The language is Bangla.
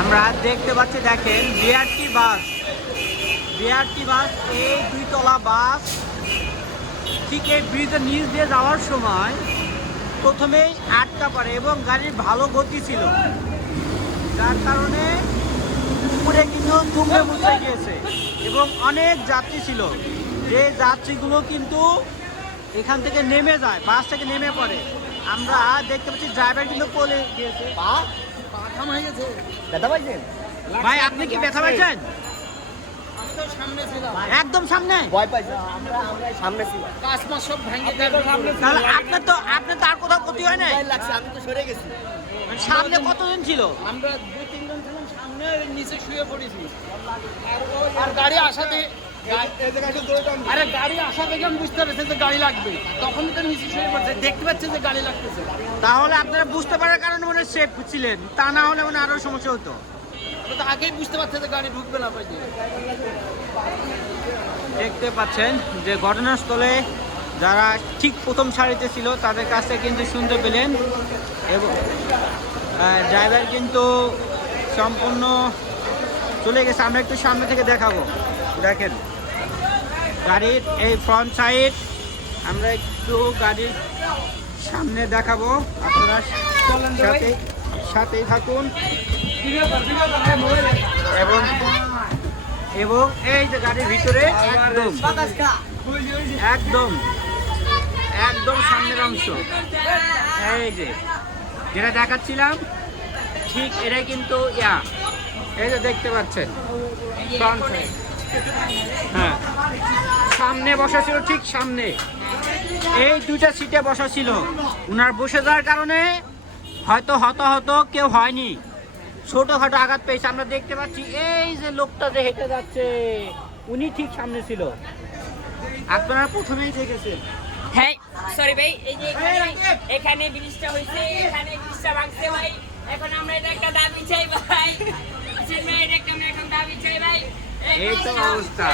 আমরা দেখতে পাচ্ছি, দেখেন, বিআরটি বাস। বিআরটি বাস, এই দুইতলা বাস ঠিক এই ব্রিজের নিচ দিয়ে যাওয়ার সময় প্রথমেই আটকা পড়ে এবং গাড়ির ভালো গতি ছিল। যার কারণে উপরে কিন্তু দুমড়ে মুচড়ে গিয়েছে এবং অনেক যাত্রী ছিল। যে যাত্রীগুলো কিন্তু এখান থেকে নেমে যায়, বাস থেকে নেমে পড়ে। আমরা দেখতে পাচ্ছি, ড্রাইভার কিন্তু পড়ে গিয়েছে। ব্যথা পাইছেন ভাই আপনি কি ব্যথা পাচ্ছেন একদম সামনে? ভয় পাইছে আমরা আমরা সামনে ছিলাম। তাহলে আপনার তো আপনার তো আর কোথাও ক্ষতি হয় নাই? লাগছে আমি তো সরে গেছি। মানে সামনে কতজন ছিল? আমরা দুই তিনজন ছিলাম সামনে নিচে শুয়ে পড়েছি। আর আরে গাড়ি আসা থেকে আমি বুঝতে পেরেছি যে গাড়ি লাগবে। তখন তো নিচে শুয়ে পড়ছে। দেখতে পাচ্ছে যে গাড়ি লাগতেছে। তাহলে আপনারা বুঝতে পারার কারণে মনে সেফ ছিলেন। তা না হলে মানে আরও সমস্যা হতো। তো আগেই বুঝতে পারছে যে গাড়ি ঢুকবে না পাইছে দেখতে পাচ্ছেন যে ঘটনাস্থলে যারা ঠিক প্রথম সারিতে ছিল তাদের কাছ থেকে কিন্তু শুনতে পেলেন। এবং ড্রাইভার কিন্তু সম্পূর্ণ চলে গেছে। আমরা একটু সামনে থেকে দেখাবো। দেখেন। গাড়ির এই ফ্রন্ট সাইড আমরা একটু গাড়ির সামনে দেখাবো। আপনারা সাথে সাথেই থাকুন। এবং এবং এই যে গাড়ির ভিতরে একদম একদম একদম সামনের অংশ। এই যে, যেটা দেখাচ্ছিলাম, ঠিক এটাই কিন্তু ইয়া। এই যে দেখতে পাচ্ছেন। Front side। হ্যাঁ। সামনে বসা ছিল ঠিক সামনে। এই দুইটা সিটে বসা ছিল। উনার বসে যাওয়ার কারণে হয়তো হতাহত কেউ হয়নি। ছোটখাটো আঘাত পেয়েছে। আমরা দেখতে পাচ্ছি এই যে লোকটা যে হেঁটে যাচ্ছে উনি ঠিক সামনে ছিল। আপনারা প্রথমেই দেখেছেন। হ্যাঁ সরি ভাই এই যে এখানে এখানে ব্রিজটা হয়েছে এখানে ব্রিজটা ভাঙছে ভাই। এখন আমরা এটা একটা দাবি চাই ভাই, এটা একটা আমরা এখন দাবি চাই ভাই। এই তো অবস্থা।